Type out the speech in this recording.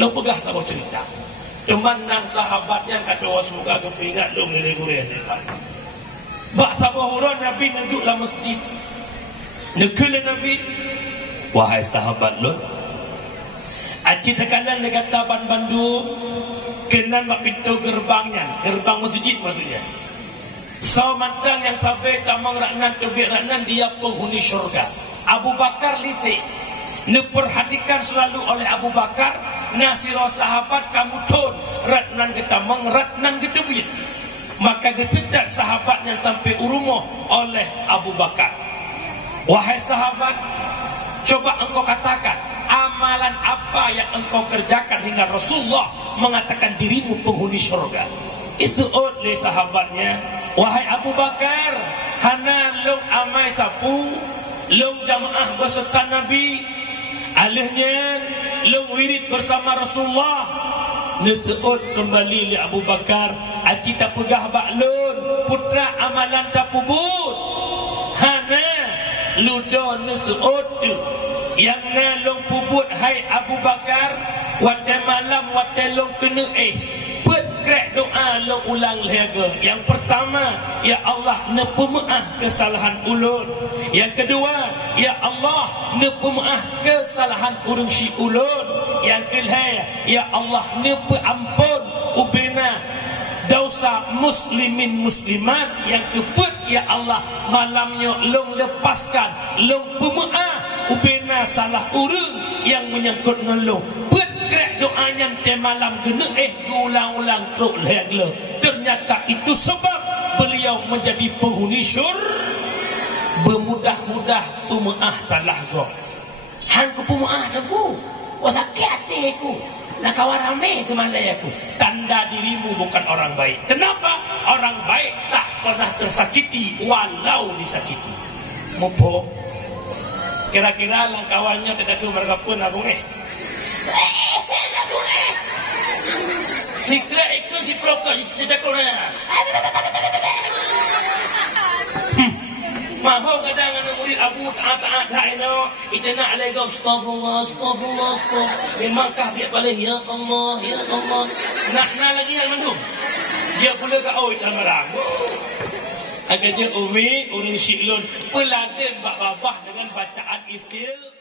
Lo pegah sama cerita. Cuman nang sahabatnya kata wa semoga kepingat lo ngene kuren. Bak sabahuran Nabi ngeduklah masjid. Nekul Nabi, wahai sahabat lo, aci tekanan kata bandu kenan mak pintu gerbangnya, gerbang masjid maksudnya. So mantang yang sampai tamang raknan tubik raknan dia penghuni syurga. Abu Bakar litik. Diperhatikan selalu oleh Abu Bakar. Nasiro sahabat kamu tun ratnan ketamang ratnan ketubik. Maka ketedak sahabat yang sampai urumuh oleh Abu Bakar. Wahai sahabat, coba engkau katakan amalan apa yang engkau kerjakan hingga Rasulullah mengatakan dirimu penghuni syurga. Itu oleh sahabatnya, wahai Abu Bakar, hana long amai sapu, long jamaah beserta Nabi, alihnya long wirid bersama Rasulullah. Nisuut kembali li Abu Bakar, aci tak pegah baklun, putra amalan tak pubut. Hana ludo nisuut tu yang nalong pubut hai Abu Bakar, wate malam wate long kena krek doa lo ulang lega. Yang pertama, ya Allah nepemaah kesalahan ulun. Yang kedua, ya Allah nepemaah kesalahan urang si ulun. Yang kedua, ya Allah nepe ampun ubena dosa muslimin muslimat. Yang keempat, ya Allah malamnya long lepaskan long pemaah ubena salah urang yang menyangkut ngelong. Krek doanya te malam kena ulang-ulang teruk lehagla. Ternyata itu sebab beliau menjadi penghuni bermudah-mudah pemaah salah gua. Han ku pemaah aku. Wa sakit aku. Nak kawarame ke mana aku? Tanda dirimu bukan orang baik. Kenapa? Orang baik tak pernah tersakiti walau disakiti. Mupo. Kira-kira lang kawannya tidak cuma berkapun abung Sikra ikut si prokol tidak kena. Mahu kadang anak murid Abu taat ino itu nak lagi astagfirullah astagfirullah astagfirullah. Memangkah dia boleh ya Allah ya Allah. Nak lagi yang mendung. Dia pula ke oi tamarang. Agaknya umi urang silun pelantin bak babah dengan bacaan istil.